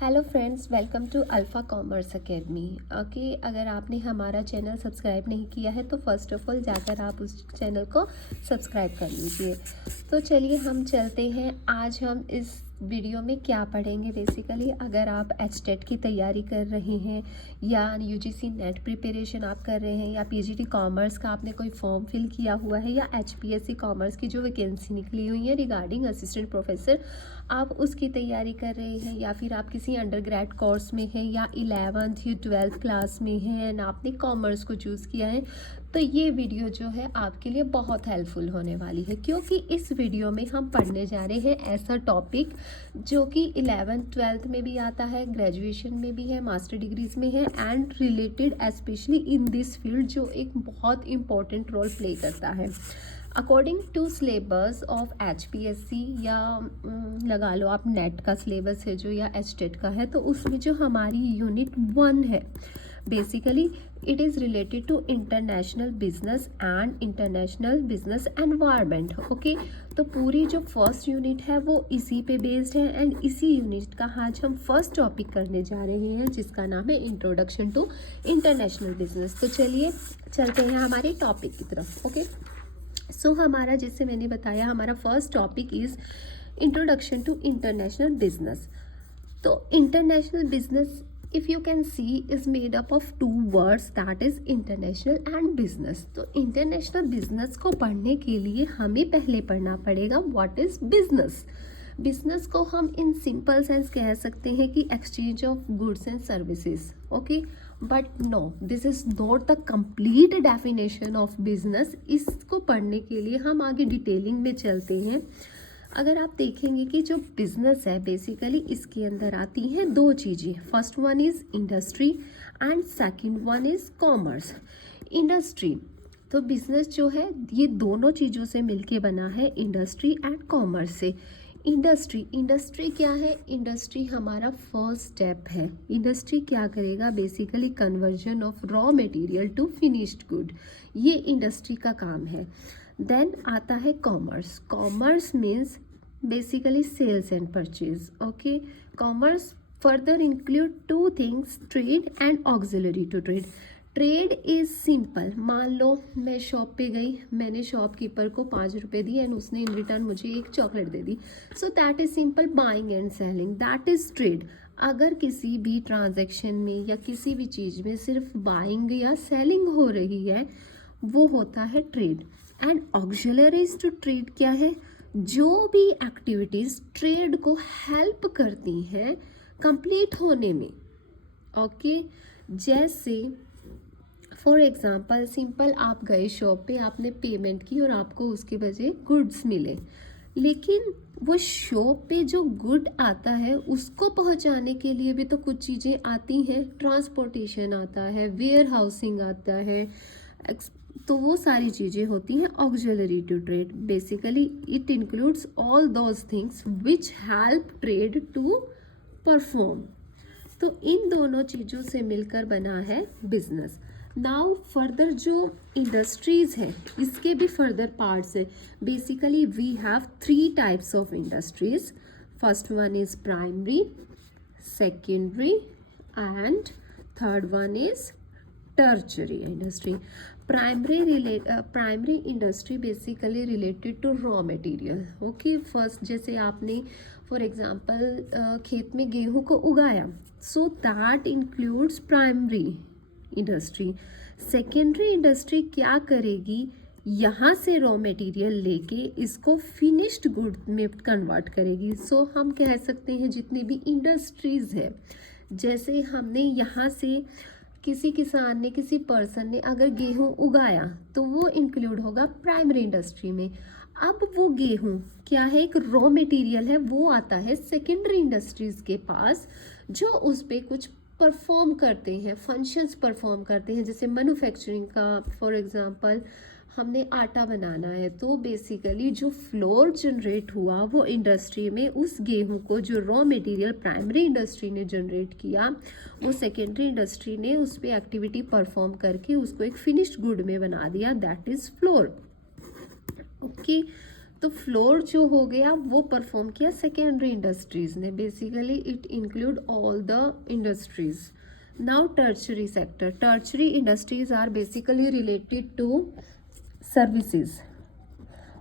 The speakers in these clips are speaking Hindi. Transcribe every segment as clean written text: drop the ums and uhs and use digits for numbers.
Hello friends, welcome to alpha commerce academy. Okay, अगर आपने हमारा चैनल सब्सक्राइब नहीं किया है तो फर्स्ट ऑफ ऑल जाकर आप उस चैनल को सब्सक्राइब कर लीजिए। तो चलिए हम चलते हैं। आज हम इस वीडियो में क्या पढ़ेंगे। बेसिकली अगर आप एचटेट की तैयारी कर रहे हैं या यूजीसी नेट प्रिपरेशन आप कर रहे हैं या पीजीटी कॉमर्स का आपने कोई फॉर्म फिल किया हुआ है या एचपीएससी कॉमर्स की जो वैकेंसी निकली हुई है रिगार्डिंग असिस्टेंट प्रोफेसर आप उसकी तैयारी कर रहे हैं, या फिर आप किसी अंडर ग्रेड कोर्स में हैं या 11th या 12th क्लास में हैं एंड आपने कॉमर्स को चूज़ किया है, तो ये वीडियो जो है आपके लिए बहुत हेल्पफुल होने वाली है। क्योंकि इस वीडियो में हम पढ़ने जा रहे हैं ऐसा टॉपिक जो कि 11th 12th में भी आता है, ग्रेजुएशन में भी है, मास्टर डिग्रीज में है and related specially in this field, जो एक बहुत इंपॉर्टेंट रोल प्ले करता है। According to syllabus of HPSC या लगा लो आप नेट का सिलेबस है जो या एचटेट का है, तो उसमें जो हमारी यूनिट 1 है basically it is related to international business and international business environment. Okay, तो पूरी जो फर्स्ट यूनिट है वो इसी पे बेस्ड है एंड इसी यूनिट का आज हम फर्स्ट टॉपिक करने जा रहे हैं जिसका नाम है इंट्रोडक्शन टू इंटरनेशनल बिजनेस। तो चलिए चलते हैं हमारे टॉपिक की तरफ। ओके, सो हमारा, जैसे मैंने बताया, हमारा first topic is introduction to international business. तो international business if you can see is made up of 2 words, that is international and business. तो इंटरनेशनल बिजनेस को पढ़ने के लिए हमें पहले पढ़ना पड़ेगा व्हाट इज़ बिजनेस। बिजनेस को हम इन सिंपल सेंस कह सकते हैं कि exchange of goods and services. Okay, but no, this is not the complete definition of business. इसको पढ़ने के लिए हम आगे डिटेलिंग में चलते हैं। अगर आप देखेंगे कि जो बिजनेस है बेसिकली इसके अंदर आती हैं 2 चीज़ें। First one is industry and second one is commerce. Industry, तो बिजनेस जो है ये दोनों चीज़ों से मिलके बना है, इंडस्ट्री एंड कॉमर्स से। इंडस्ट्री क्या है? इंडस्ट्री हमारा फर्स्ट स्टेप है। इंडस्ट्री क्या करेगा? Basically conversion of raw material to finished good, ये इंडस्ट्री का काम है। देन आता है commerce. Commerce means basically sales and purchase. Okay, commerce further include 2 things, trade and auxiliary to trade. Trade is simple, मान लो मैं शॉप पे गई, मैंने शॉपकीपर को 5 रुपये दिए एंड उसने इन रिटर्न मुझे एक chocolate they the. So that is simple buying and selling, that is trade. अगर किसी भी ट्रांजैक्शन में या किसी भी चीज़ में सिर्फ बाइंग या सेलिंग हो रही है वो होता है trade. And auxiliaries to trade क्या है? जो भी एक्टिविटीज़ ट्रेड को हेल्प करती हैं कंप्लीट होने में। ओके, जैसे फॉर एग्ज़ाम्पल सिंपल, आप गए शॉप पे, आपने पेमेंट की और आपको उसके बजाय गुड्स मिले, लेकिन वो शॉप पे जो गुड आता है उसको पहुंचाने के लिए भी तो कुछ चीज़ें आती हैं। ट्रांसपोर्टेशन आता है, वेयर हाउसिंग आता है, तो वो सारी चीज़ें होती हैं auxiliary to trade. Basically it includes all those things which help trade to perform. तो इन दोनों चीज़ों से मिलकर बना है बिजनेस। नाउ फर्दर जो इंडस्ट्रीज़ हैं इसके भी फर्दर पार्ट्स है। Basically we have 3 types of industries. First one is primary, secondary and third one is tertiary industry. Primary industry basically related to raw material. Okay, first जैसे आपने फॉर एग्जांपल खेत में गेहूं को उगाया, so that includes primary industry. Secondary industry क्या करेगी? यहाँ से रॉ मटेरियल लेके इसको फिनिश्ड गुड में कन्वर्ट करेगी। सो हम कह सकते हैं जितनी भी इंडस्ट्रीज़ है, जैसे हमने यहाँ से किसी किसान ने, किसी पर्सन ने अगर गेहूं उगाया तो वो इंक्लूड होगा प्राइमरी इंडस्ट्री में। अब वो गेहूं क्या है? एक रॉ मटेरियल है, वो आता है सेकेंडरी इंडस्ट्रीज़ के पास, जो उस पर कुछ परफॉर्म करते हैं, फंक्शंस परफॉर्म करते हैं। जैसे मैन्युफैक्चरिंग का, फॉर एग्जांपल हमने आटा बनाना है, तो बेसिकली जो फ्लोर जनरेट हुआ वो इंडस्ट्री में उस गेहूं को, जो रॉ मटेरियल प्राइमरी इंडस्ट्री ने जनरेट किया, वो सेकेंडरी इंडस्ट्री ने उस पर एक्टिविटी परफॉर्म करके उसको एक फिनिश्ड गुड में बना दिया, दैट इज़ फ्लोर। ओके, तो फ्लोर जो हो गया वो परफॉर्म किया सेकेंडरी इंडस्ट्रीज ने, basically it include all the industries. Now tertiary sector. Tertiary industries are basically related to services.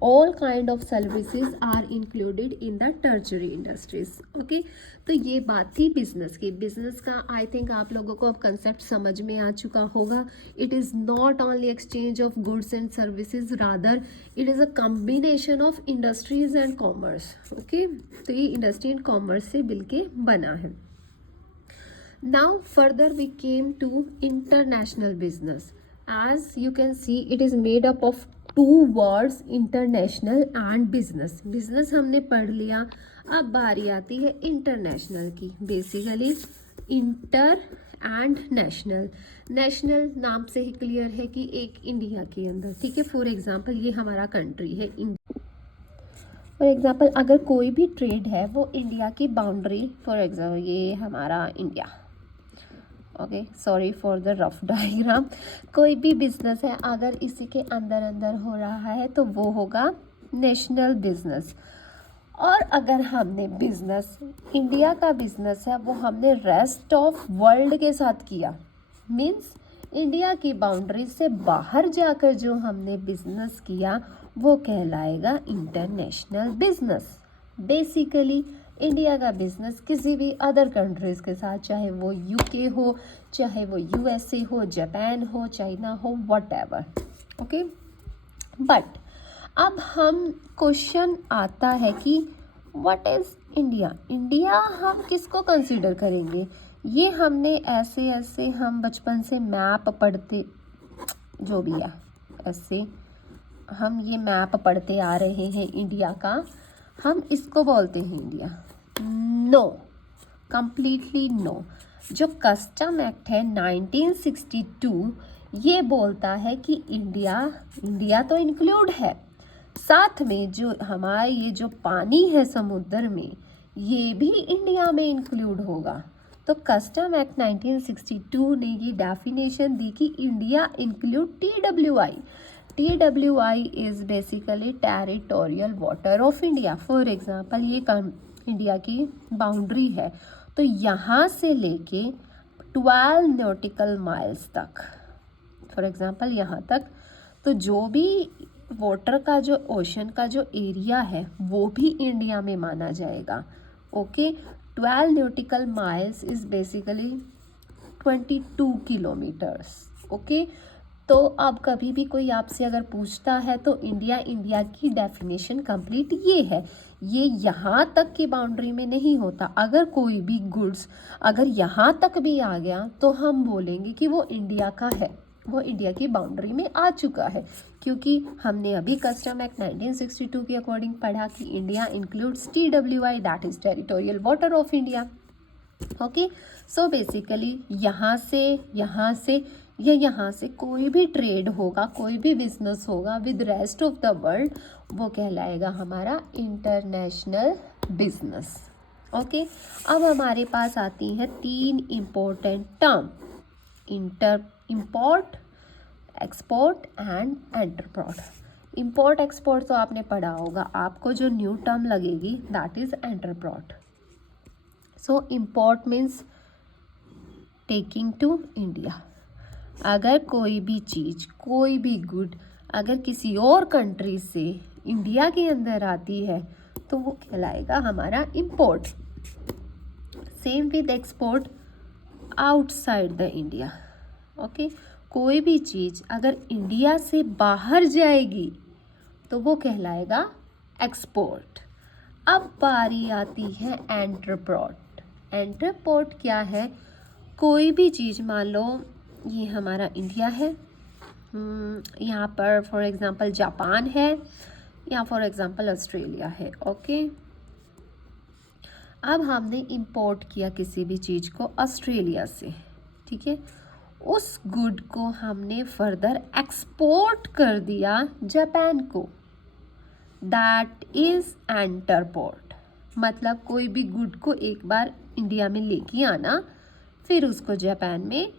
All kind of services are included in the tertiary industries. Okay, तो ये बात थी बिजनेस की. बिजनेस का आई थिंक आप लोगों को अब कंसेप्ट समझ में आ चुका होगा. It is not only exchange of goods and services, rather it is a combination of industries and commerce. Okay, तो ये इंडस्ट्री एंड कॉमर्स से मिल के बना है. Now further we came to international business. As you can see, it is made up of two words, international and business. Business हमने पढ़ लिया. अब बारी आती है इंटरनेशनल की. Basically inter and national. National नाम से ही क्लियर है कि एक इंडिया के अंदर, ठीक है. फॉर एग्जांपल ये हमारा कंट्री है इंडिया. फॉर एग्जांपल अगर कोई भी ट्रेड है वो इंडिया की बाउंड्री, फॉर एग्जांपल ये हमारा India. Okay, sorry for the rough diagram. कोई भी बिजनेस है अगर इसी के अंदर अंदर हो रहा है तो वो होगा नेशनल बिजनेस. और अगर हमने बिजनेस, इंडिया का बिजनेस है वो हमने रेस्ट ऑफ वर्ल्ड के साथ किया, मीन्स इंडिया की बाउंड्री से बाहर जाकर जो हमने बिजनेस किया वो कहलाएगा इंटरनेशनल बिजनेस. बेसिकली इंडिया का बिजनेस किसी भी अदर कंट्रीज़ के साथ, चाहे वो यूके हो, चाहे वो यूएसए हो, जापान हो, चाइना हो, व्हाटएवर. ओके, बट अब हम क्वेश्चन आता है कि व्हाट इज़ इंडिया. इंडिया हम किसको कंसीडर करेंगे. ये हमने ऐसे ऐसे हम बचपन से मैप पढ़ते, जो भी है ऐसे हम ये मैप पढ़ते आ रहे हैं इंडिया का, हम इसको बोलते हैं इंडिया. No, completely no. जो कस्टम एक्ट है 1962 ये बोलता है कि इंडिया तो इंक्लूड है, साथ में जो हमारा ये जो पानी है समुद्र में ये भी इंडिया में इंक्लूड होगा. तो कस्टम एक्ट 1962 ने ये डेफिनेशन दी कि India include TWI. TWI is basically territorial water of India. For example ये इंडिया की बाउंड्री है तो यहाँ से लेके 12 नॉटिकल माइल्स तक, फॉर एग्जांपल यहाँ तक, तो जो भी वाटर का जो ओशन का जो एरिया है वो भी इंडिया में माना जाएगा. Okay, 12 nautical miles is basically 22 kilometres. Okay, तो अब कभी भी कोई आपसे अगर पूछता है तो इंडिया की डेफिनेशन कंप्लीट ये है. ये यहाँ तक की बाउंड्री में नहीं होता. अगर कोई भी गुड्स अगर यहाँ तक भी आ गया तो हम बोलेंगे कि वो इंडिया का है, वो इंडिया की बाउंड्री में आ चुका है, क्योंकि हमने अभी कस्टम एक्ट 1962 के अकॉर्डिंग पढ़ा कि India includes TWI, that is territorial water of India. Okay, so basically यहाँ से या यहाँ से कोई भी ट्रेड होगा, कोई भी बिजनेस होगा with rest of the world, वो कहलाएगा हमारा इंटरनेशनल बिजनेस. ओके, अब हमारे पास आती हैं 3 important term: import, export and entrepot. Import export तो आपने पढ़ा होगा, आपको जो न्यू टर्म लगेगी that is entrepot. So import means taking to India. अगर कोई भी चीज़, कोई भी गुड अगर किसी और कंट्री से इंडिया के अंदर आती है तो वो कहलाएगा हमारा import. Same with export outside the India. Okay, कोई भी चीज़ अगर इंडिया से बाहर जाएगी तो वो कहलाएगा एक्सपोर्ट. अब बारी आती है एंटरप्रोट. एंटरप्रोट क्या है. कोई भी चीज़, मान लो ये हमारा इंडिया है, यहाँ पर फॉर एग्जांपल जापान है या फॉर एग्जांपल ऑस्ट्रेलिया है. ओके, अब हमने इंपोर्ट किया किसी भी चीज़ को ऑस्ट्रेलिया से, ठीक है. उस गुड को हमने फर्दर एक्सपोर्ट कर दिया जापान को, दैट इज़ एंटरपोर्ट. मतलब कोई भी गुड को एक बार इंडिया में लेके आना, फिर उसको जापान में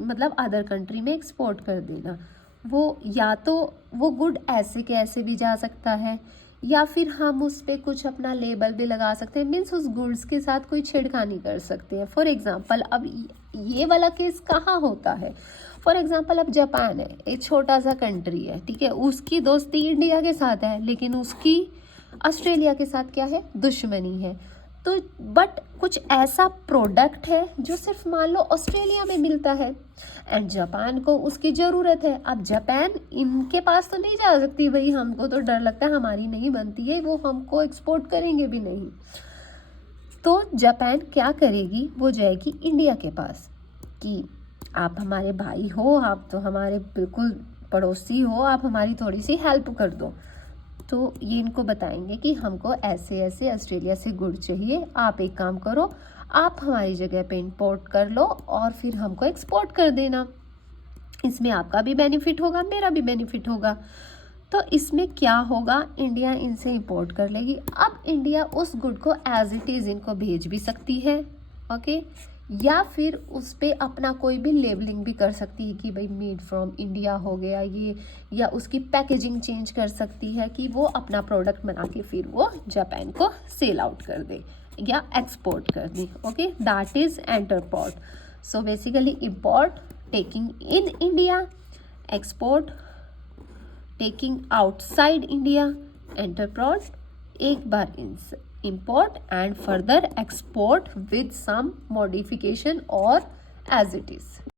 मतलब अदर कंट्री में एक्सपोर्ट कर देना. वो या तो वो गुड ऐसे के ऐसे भी जा सकता है, या फिर हम उस पर कुछ अपना लेबल भी लगा सकते हैं, मीन्स उस गुड्स के साथ कोई छेड़खानी कर सकते हैं। फॉर एग्जांपल अब ये वाला केस कहाँ होता है, फॉर एग्जांपल अब जापान है, एक छोटा सा कंट्री है, ठीक है, उसकी दोस्ती इंडिया के साथ है, लेकिन उसकी ऑस्ट्रेलिया के साथ क्या है, दुश्मनी है। तो बट कुछ ऐसा प्रोडक्ट है जो सिर्फ मान लो ऑस्ट्रेलिया में मिलता है एंड जापान को उसकी ज़रूरत है। अब जापान इनके पास तो नहीं जा सकती, भाई हमको तो डर लगता है हमारी नहीं बनती है, वो हमको एक्सपोर्ट करेंगे भी नहीं। तो जापान क्या करेगी, वो जाएगी इंडिया के पास कि आप हमारे भाई हो, आप तो हमारे बिल्कुल पड़ोसी हो, आप हमारी थोड़ी सी हेल्प कर दो। तो ये इनको बताएंगे कि हमको ऐसे ऐसे ऑस्ट्रेलिया से गुड़ चाहिए, आप एक काम करो, आप हमारी जगह पे इंपोर्ट कर लो और फिर हमको एक्सपोर्ट कर देना, इसमें आपका भी बेनिफिट होगा, मेरा भी बेनिफिट होगा। तो इसमें क्या होगा, इंडिया इनसे इंपोर्ट कर लेगी। अब इंडिया उस गुड को एज इट इज़ इनको भेज भी सकती है, ओके, या फिर उस पर अपना कोई भी लेबलिंग भी कर सकती है कि भाई मेड फ्रॉम इंडिया हो गया ये, या उसकी पैकेजिंग चेंज कर सकती है कि वो अपना प्रोडक्ट बना के फिर वो जापान को सेल आउट कर दे या एक्सपोर्ट कर दे, okay, that is entrepot. So basically import taking in India, export taking outside India, entrepot एक बार import and further export with some modification or as it is।